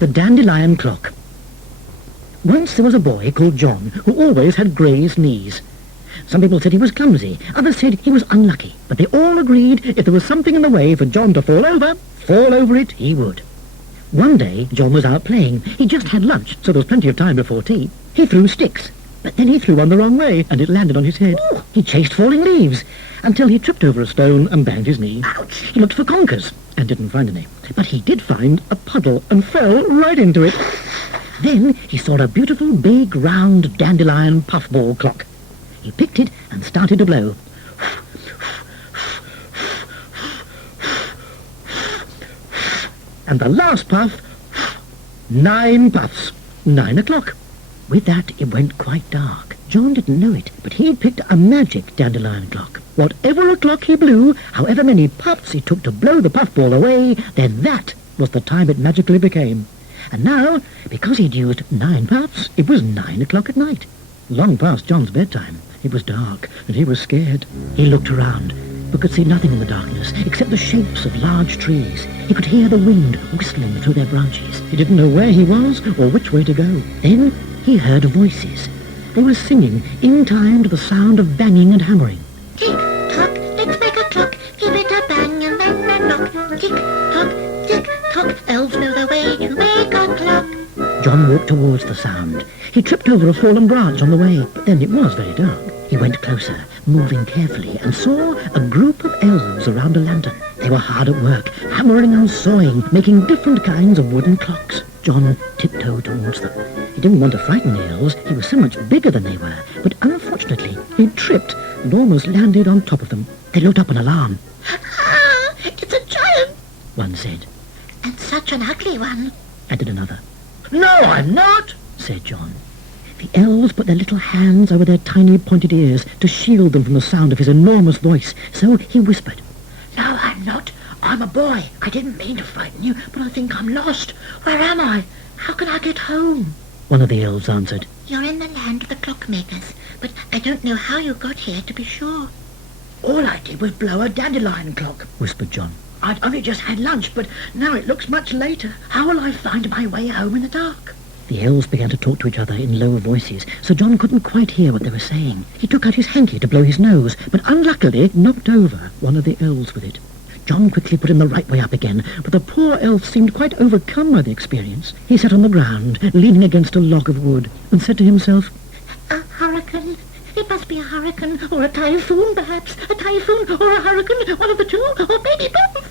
The Dandelion Clock. Once there was a boy called John who always had grazed knees. Some people said he was clumsy, others said he was unlucky, but they all agreed if there was something in the way for John to fall over it he would. One day John was out playing. He just had lunch, so there was plenty of time before tea. He threw sticks, but then he threw one the wrong way, and it landed on his head. Ooh. He chased falling leaves until he tripped over a stone and banged his knee. Ouch! He looked for conkers and didn't find any, but he did find a puddle and fell right into it. Then he saw a beautiful big round dandelion puffball clock. He picked it and started to blow. And the last puff, 9 puffs, 9 o'clock. With that, it went quite dark. John didn't know it, but he'd picked a magic dandelion clock. Whatever o'clock he blew, however many puffs he took to blow the puffball away, then that was the time it magically became. And now, because he'd used 9 puffs, it was 9 o'clock at night. Long past John's bedtime. It was dark, and he was scared. He looked around, but could see nothing in the darkness except the shapes of large trees. He could hear the wind whistling through their branches. He didn't know where he was or which way to go. Then he heard voices. They were singing in time to the sound of banging and hammering. Tick-tock, let's make a clock. Give it a bang and then a knock. Tick-tock, tick-tock, elves know the way to make a clock. John walked towards the sound. He tripped over a fallen branch on the way, but then it was very dark. He went closer, moving carefully, and saw a group of elves around a lantern. They were hard at work, hammering and sawing, making different kinds of wooden clocks. John tiptoed towards them. He didn't want to frighten the elves. He was so much bigger than they were. But unfortunately, he tripped and almost landed on top of them. They looked up in alarm. Ah, it's a giant, one said. And such an ugly one, added another. No, I'm not, said John. The elves put their little hands over their tiny pointed ears to shield them from the sound of his enormous voice. So he whispered, No, I'm not. I'm a boy. I didn't mean to frighten you, but I think I'm lost. Where am I? How can I get home? One of the elves answered. You're in the land of the clockmakers, but I don't know how you got here to be sure. All I did was blow a dandelion clock, whispered John. I'd only just had lunch, but now it looks much later. How will I find my way home in the dark? The elves began to talk to each other in low voices, so John couldn't quite hear what they were saying. He took out his hanky to blow his nose, but unluckily knocked over one of the elves with it. John quickly put him the right way up again, but the poor elf seemed quite overcome by the experience. He sat on the ground, leaning against a log of wood, and said to himself, A hurricane. It must be a hurricane, or a typhoon, perhaps. A typhoon, or a hurricane, one of the two, or maybe both.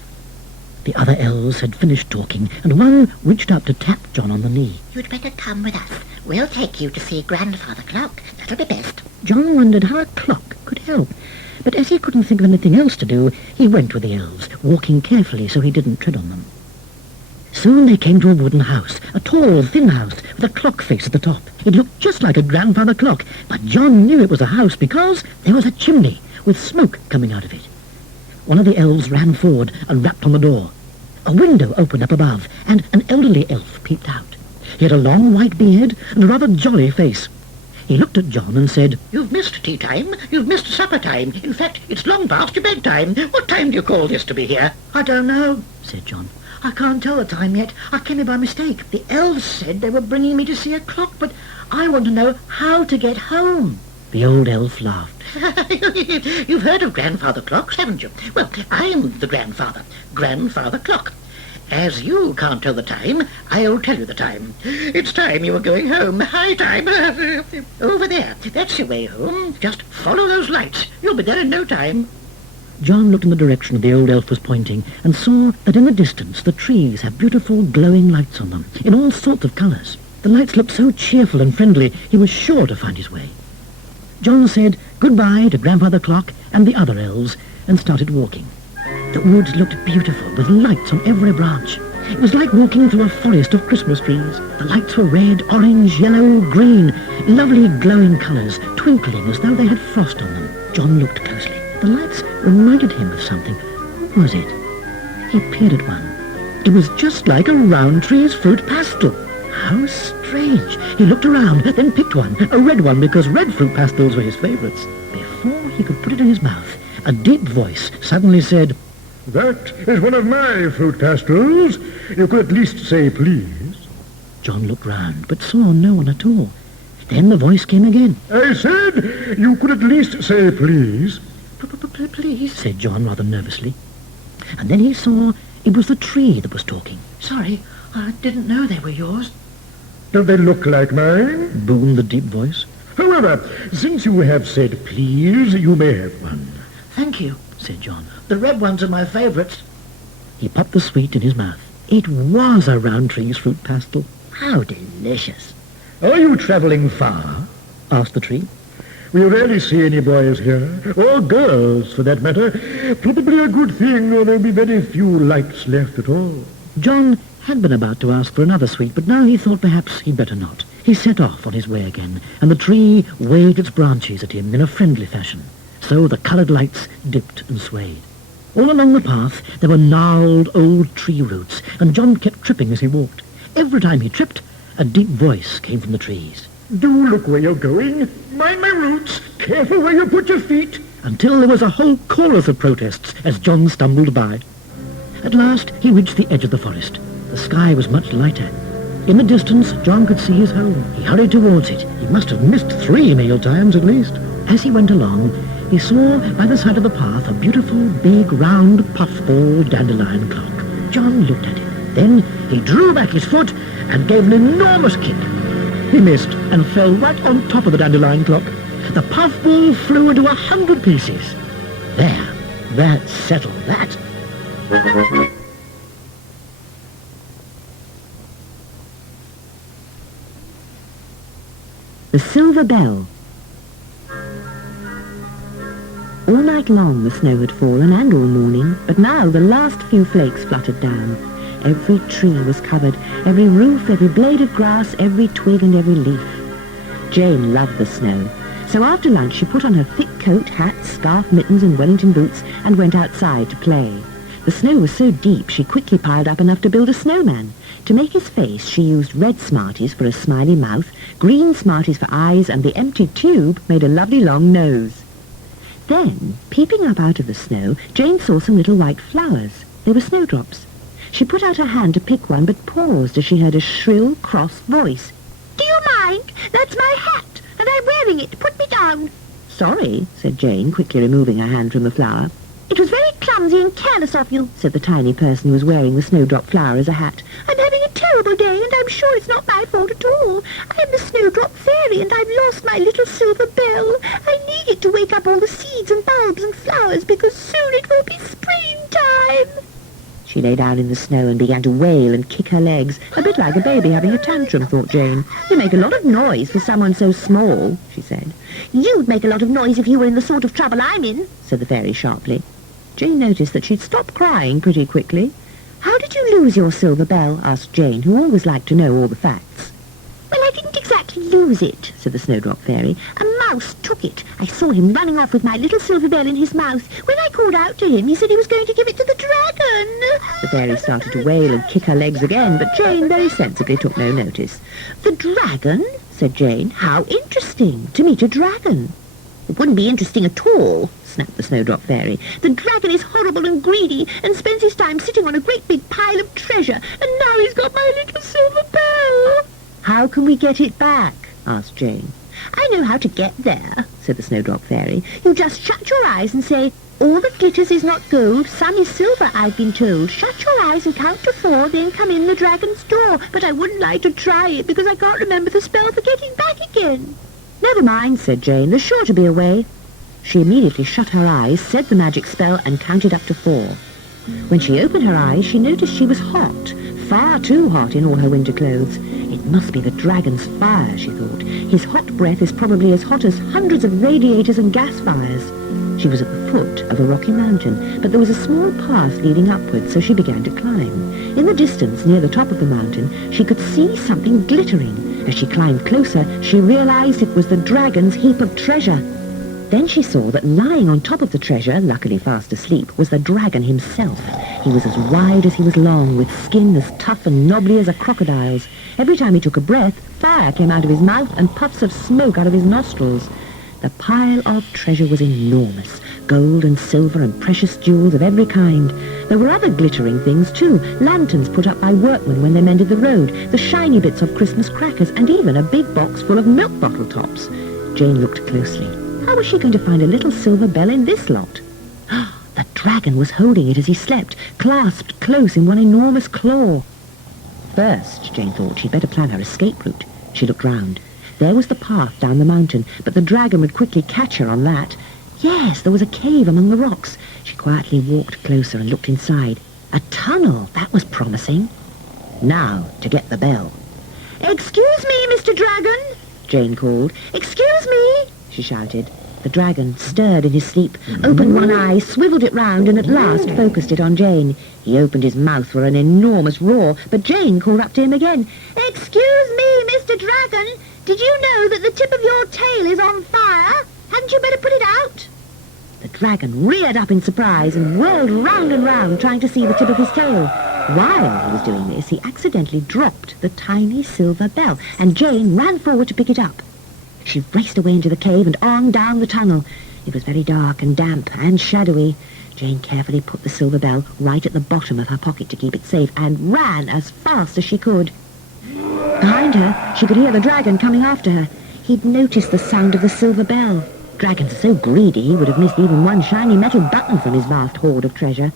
The other elves had finished talking, and one reached up to tap John on the knee. You'd better come with us. We'll take you to see Grandfather Clock. That'll be best. John wondered how a clock could help, but as he couldn't think of anything else to do, he went with the elves, walking carefully so he didn't tread on them. Soon they came to a wooden house, a tall, thin house with a clock face at the top. It looked just like a grandfather clock, but John knew it was a house because there was a chimney with smoke coming out of it. One of the elves ran forward and rapped on the door. A window opened up above, and an elderly elf peeped out. He had a long white beard and a rather jolly face. He looked at John and said, You've missed tea time. You've missed supper time. In fact, it's long past your bedtime. What time do you call this to be here? I don't know, said John. I can't tell the time yet. I came here by mistake. The elves said they were bringing me to see a clock, but I want to know how to get home. The old elf laughed. You've heard of grandfather clocks, haven't you? Well, I'm the grandfather. Grandfather Clock. As you can't tell the time, I'll tell you the time. It's time you were going home. High time. Over there. That's your way home. Just follow those lights. You'll be there in no time. John looked in the direction the old elf was pointing and saw that in the distance the trees had beautiful glowing lights on them in all sorts of colours. The lights looked so cheerful and friendly he was sure to find his way. John said goodbye to Grandfather Clock and the other elves and started walking. The woods looked beautiful with lights on every branch. It was like walking through a forest of Christmas trees. The lights were red, orange, yellow, green, lovely glowing colours, twinkling as though they had frost on them. John looked closely. The lights reminded him of something. What was it? He peered at one. It was just like a Roundtree's fruit pastel. How strange. He looked around, then picked one, a red one, because red fruit pastels were his favourites. Before he could put it in his mouth, a deep voice suddenly said, That is one of my fruit pastels. You could at least say please. John looked round, but saw no one at all. Then the voice came again. I said you could at least say please. Please. Said John rather nervously. And then he saw it was the tree that was talking. Sorry, I didn't know they were yours. Don't they look like mine? Boomed the deep voice. However, since you have said please, you may have one. Thank you. Said John. The red ones are my favourites. He popped the sweet in his mouth. It was a Roundtree's fruit pastel. How delicious. Are you travelling far? Asked the tree. We rarely see any boys here, or girls for that matter. Probably a good thing, or there'll be very few lights left at all. John had been about to ask for another sweet, but now he thought perhaps he'd better not. He set off on his way again, and the tree waved its branches at him in a friendly fashion. So the coloured lights dipped and swayed. All along the path there were gnarled old tree roots, and John kept tripping as he walked. Every time he tripped, a deep voice came from the trees. Do look where you're going. Mind my roots. Careful where you put your feet. Until there was a whole chorus of protests as John stumbled by. At last he reached the edge of the forest. The sky was much lighter. In the distance, John could see his home. He hurried towards it. He must have missed 3 meal times at least. As he went along, he saw by the side of the path a beautiful, big, round, puffball dandelion clock. John looked at it. Then he drew back his foot and gave an enormous kick. He missed and fell right on top of the dandelion clock. The puffball flew into 100 pieces. There, that settled that. The Silver Bell. All night long the snow had fallen, and all morning, but now the last few flakes fluttered down. Every tree was covered, every roof, every blade of grass, every twig and every leaf. Jane loved the snow, so after lunch she put on her thick coat, hat, scarf, mittens and Wellington boots and went outside to play. The snow was so deep she quickly piled up enough to build a snowman. To make his face she used red Smarties for a smiley mouth, green Smarties for eyes, and the empty tube made a lovely long nose. Then, peeping up out of the snow, Jane saw some little white flowers. They were snowdrops. She put out her hand to pick one, but paused as she heard a shrill, cross voice. Do you mind? That's my hat, and I'm wearing it. Put me down. Sorry, said Jane, quickly removing her hand from the flower. It was very clumsy and careless of you, said the tiny person who was wearing the snowdrop flower as a hat. I'm having a terrible day, and I'm sure it's not my fault at all. I'm the Snowdrop Fairy, and I've lost my little silver bell. I need it to wake up all the seeds and bulbs and flowers, because soon it will be springtime. She lay down in the snow and began to wail and kick her legs, a bit like a baby having a tantrum, thought Jane. You make a lot of noise for someone so small, she said. You'd make a lot of noise if you were in the sort of trouble I'm in, said the fairy sharply. Jane noticed that she'd stopped crying pretty quickly. How did you lose your silver bell? Asked Jane, who always liked to know all the facts. Well, I didn't exactly lose it, said the Snowdrop Fairy. A mouse took it. I saw him running off with my little silver bell in his mouth. When I called out to him, he said he was going to give it to the dragon. The fairy started to wail and kick her legs again, but Jane very sensibly took no notice. The dragon? Said Jane. How interesting, to meet a dragon. It wouldn't be interesting at all, snapped the Snowdrop Fairy. The dragon is horrible and greedy and spends his time sitting on a great big pile of treasure, and now he's got my little silver bell. How can we get it back? Asked Jane. I know how to get there, said the Snowdrop Fairy. You just shut your eyes and say, all that glitters is not gold, some is silver, I've been told. Shut your eyes and count to 4, then come in the dragon's door. But I wouldn't like to try it because I can't remember the spell for getting back again. Never mind, said Jane. There's sure to be a way. She immediately shut her eyes, said the magic spell, and counted up to 4. When she opened her eyes, she noticed she was hot, far too hot in all her winter clothes. It must be the dragon's fire, she thought. His hot breath is probably as hot as hundreds of radiators and gas fires. She was at the foot of a rocky mountain, but there was a small path leading upwards, so she began to climb. In the distance, near the top of the mountain, she could see something glittering. As she climbed closer, she realized it was the dragon's heap of treasure. Then she saw that lying on top of the treasure, luckily fast asleep, was the dragon himself. He was as wide as he was long, with skin as tough and knobbly as a crocodile's. Every time he took a breath, fire came out of his mouth and puffs of smoke out of his nostrils. The pile of treasure was enormous. Gold and silver and precious jewels of every kind. There were other glittering things too. Lanterns put up by workmen when they mended the road, the shiny bits of Christmas crackers, and even a big box full of milk bottle tops. Jane looked closely. How was she going to find a little silver bell in this lot? The dragon was holding it as he slept, clasped close in one enormous claw. First, Jane thought she'd better plan her escape route. She looked round. There was the path down the mountain, but the dragon would quickly catch her on that. Yes, there was a cave among the rocks. She quietly walked closer and looked inside. A tunnel, that was promising. Now, to get the bell. Excuse me, Mr. Dragon, Jane called. Excuse me, she shouted. The dragon stirred in his sleep, opened one eye, swiveled it round, and at last focused it on Jane. He opened his mouth for an enormous roar, but Jane called up to him again. Excuse me, Mr. Dragon, did you know that the tip of your tail is on fire? Hadn't you better put it out? The dragon reared up in surprise and whirled round and round, trying to see the tip of his tail. While he was doing this, he accidentally dropped the tiny silver bell, and Jane ran forward to pick it up. She raced away into the cave and on down the tunnel. It was very dark and damp and shadowy. Jane carefully put the silver bell right at the bottom of her pocket to keep it safe and ran as fast as she could. Behind her, she could hear the dragon coming after her. He'd noticed the sound of the silver bell. Dragons are so greedy he would have missed even one shiny metal button from his vast hoard of treasure.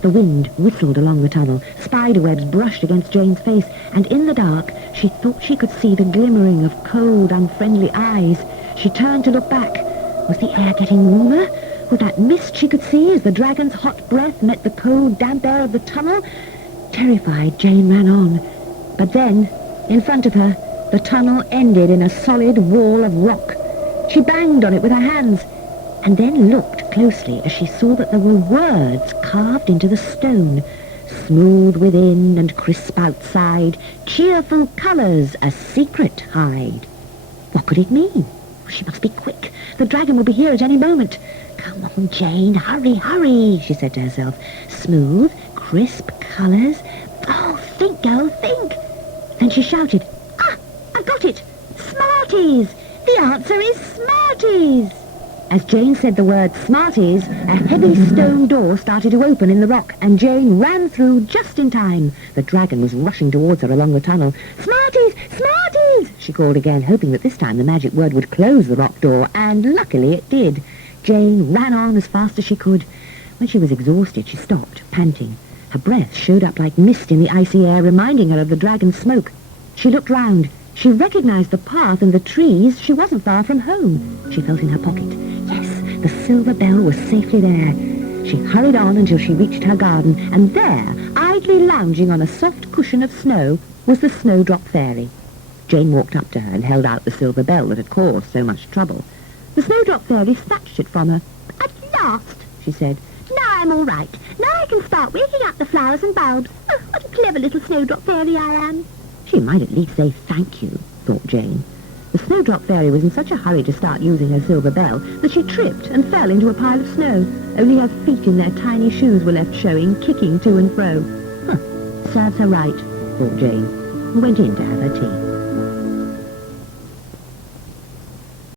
The wind whistled along the tunnel, spiderwebs brushed against Jane's face, and in the dark she thought she could see the glimmering of cold, unfriendly eyes. She turned to look back. Was the air getting warmer? Was that mist she could see as the dragon's hot breath met the cold, damp air of the tunnel? Terrified, Jane ran on. But then, in front of her, the tunnel ended in a solid wall of rock. She banged on it with her hands, and then looked closely as she saw that there were words carved into the stone. Smooth within and crisp outside, cheerful colours a secret hide. What could it mean? She must be quick. The dragon will be here at any moment. Come on, Jane, hurry, hurry, she said to herself. Smooth, crisp colours. Oh, think, girl, think. Then she shouted, "Ah, I've got it! Smarties! The answer is Smarties!" As Jane said the word Smarties, a heavy stone door started to open in the rock, and Jane ran through just in time. The dragon was rushing towards her along the tunnel. "Smarties! Smarties!" she called again, hoping that this time the magic word would close the rock door, and luckily it did. Jane ran on as fast as she could. When she was exhausted, she stopped, panting. Her breath showed up like mist in the icy air, reminding her of the dragon's smoke. She looked round. She recognized the path and the trees. She wasn't far from home. She felt in her pocket. Yes, the silver bell was safely there. She hurried on until she reached her garden, and there, idly lounging on a soft cushion of snow, was the Snowdrop Fairy. Jane walked up to her and held out the silver bell that had caused so much trouble. The Snowdrop Fairy snatched it from her. At last, she said. Now I'm all right. Now I can start waking up the flowers and bulbs. Oh, what a clever little Snowdrop Fairy I am. She might at least say thank you, thought Jane. The Snowdrop Fairy was in such a hurry to start using her silver bell that she tripped and fell into a pile of snow. Only her feet in their tiny shoes were left showing, kicking to and fro. Serves her right, thought Jane, and went in to have her tea.